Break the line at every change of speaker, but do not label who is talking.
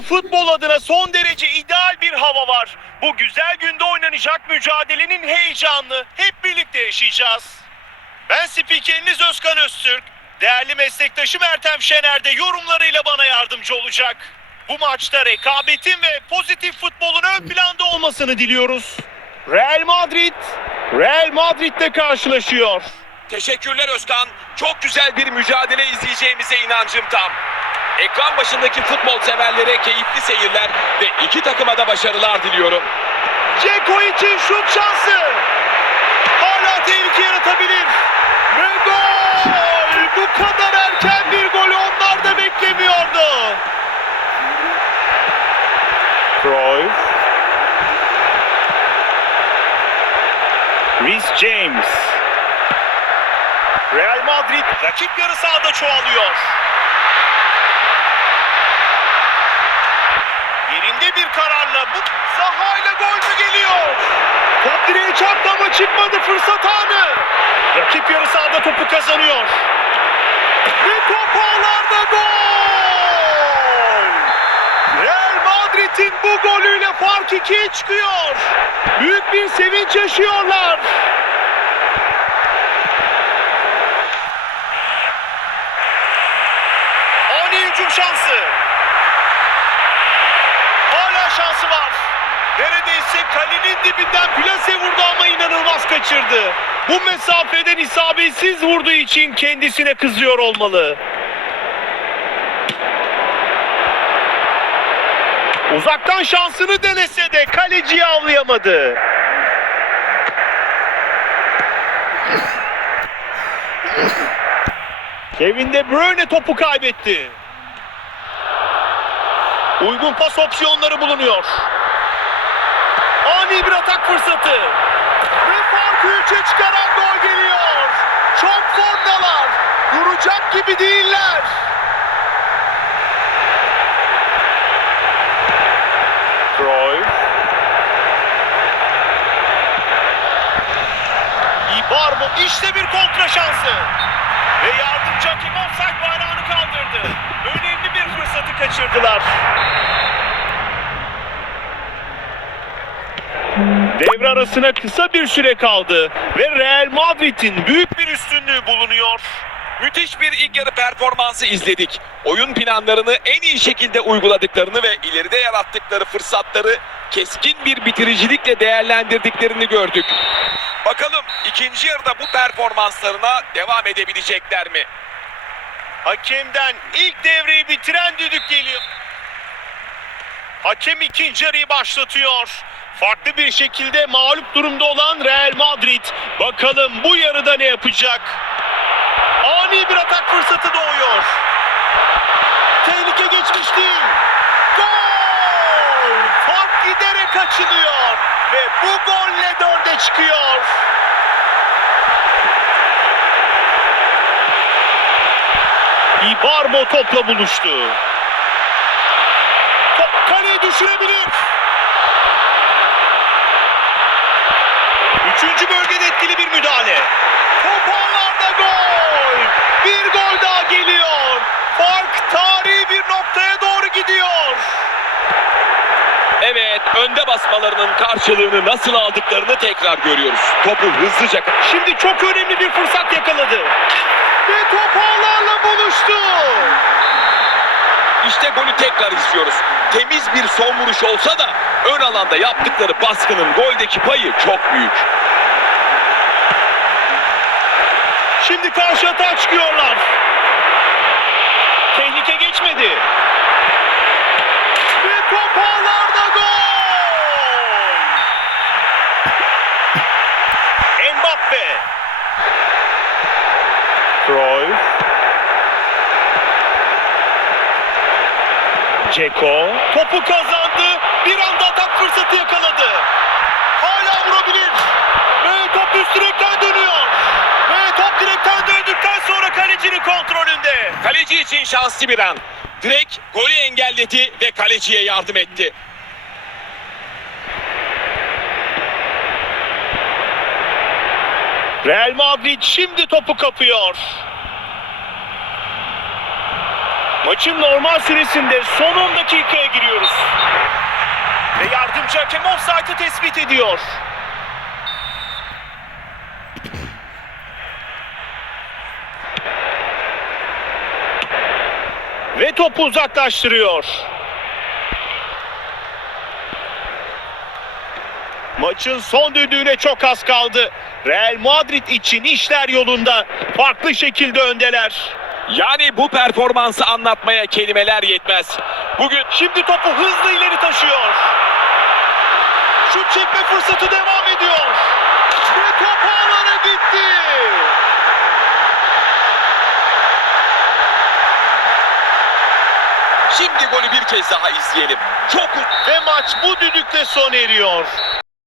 Futbol adına son derece ideal bir hava var. Bu güzel günde oynanacak mücadelenin heyecanını hep birlikte yaşayacağız. Ben spikeriniz Özkan Öztürk. Değerli meslektaşım Ertem Şener de yorumlarıyla bana yardımcı olacak. Bu maçta rekabetin ve pozitif futbolun ön planda olmasını diliyoruz. Real Madrid, Real Madrid'le karşılaşıyor.
Teşekkürler Özkan. Çok güzel bir mücadele izleyeceğimize inancım tam. Ekran başındaki futbol severlere keyifli seyirler ve iki takıma da başarılar diliyorum.
Ceko için şut şansı. Hala tehlike yaratabilir. Ve gol! Bu kadar erken bir golü onlar da beklemiyordu. Cruyff. Reece James. Real Madrid rakip yarı sahada çoğalıyor. Yerinde bir kararla bu Zaha ile gol mü geliyor? Top direğe çarptı ama çıkmadı fırsat anı. Rakip yarı sahada topu kazanıyor. Ve top ağlarda gol! Real Madrid'in bu golüyle fark ikiye çıkıyor. Büyük bir sevinç yaşıyorlar. Ani hücum şansı. Şansı var. Neredeyse kalenin dibinden plase vurdu ama inanılmaz kaçırdı. Bu mesafeden isabetsiz vurduğu için kendisine kızıyor olmalı. Uzaktan şansını denese de kaleciyi avlayamadı. Kevin De Bruyne topu kaybetti. Uygun pas opsiyonları bulunuyor. Ani bir atak fırsatı. Ve farkı 3'e çıkaran gol geliyor. Çok formdalar. Duracak gibi değiller. Cruyff. Ibarbo işte bir kontra şansı. Ve yardımcı hakem offside bir fırsatı kaçırdılar. Devre arasına kısa bir süre kaldı ve Real Madrid'in büyük bir üstünlüğü bulunuyor.
Müthiş bir ilk yarı performansı izledik. Oyun planlarını en iyi şekilde uyguladıklarını ve ileride yarattıkları fırsatları keskin bir bitiricilikle değerlendirdiklerini gördük. Bakalım ikinci yarıda bu performanslarına devam edebilecekler mi?
Hakemden ilk devreyi bitiren düdük geliyor. Hakem ikinci yarıyı başlatıyor. Farklı bir şekilde mağlup durumda olan Real Madrid. Bakalım bu yarıda ne yapacak? Ani bir atak fırsatı doğuyor. Tehlike geçmiş değil. Gol! Fark giderek açılıyor. Ve bu golle dörde çıkıyor. Ibarbo topla buluştu. Top kaleyi düşürebilir. Üçüncü bölgede etkili bir müdahale. Top ağlarda gol. Bir gol daha geliyor. Fark tarihi bir noktaya doğru gidiyor.
Evet, önde basmalarının karşılığını nasıl aldıklarını tekrar görüyoruz. Topu hızlıca
Şimdi çok önemli bir fırsat yakaladı. Ve top ağlarla buluştu.
İşte golü tekrar izliyoruz. Temiz bir son vuruş olsa da ön alanda yaptıkları baskının goldeki payı çok büyük.
Şimdi karşı atağa çıkıyorlar. Tehlike geçmedi. Ve top ağlarda gol. Mbappe. Cruyff. Ceko. Topu kazandı. Bir anda atak fırsatı yakaladı. Hala vurabilir. Ve top üst direkten dönüyor. Ve top direkten döndükten sonra kalecinin kontrolünde.
Kaleci için şanslı bir an. Direkt golü engelledi ve kaleciye yardım etti.
Real Madrid şimdi topu kapıyor. Maçın normal süresinde son 10 dakikaya giriyoruz. offside'ı tespit ediyor. Ve topu uzaklaştırıyor. Maçın son düdüğüne çok az kaldı. Real Madrid için işler yolunda. Farklı şekilde öndeler.
Yani bu performansı anlatmaya kelimeler yetmez. Bugün
Şimdi topu hızlı ileri taşıyor. Şut çekme fırsatı devam ediyor. Ve top ağlara gitti.
şimdi golü bir kez daha izleyelim. Çok
Ve maç bu düdükle sona eriyor.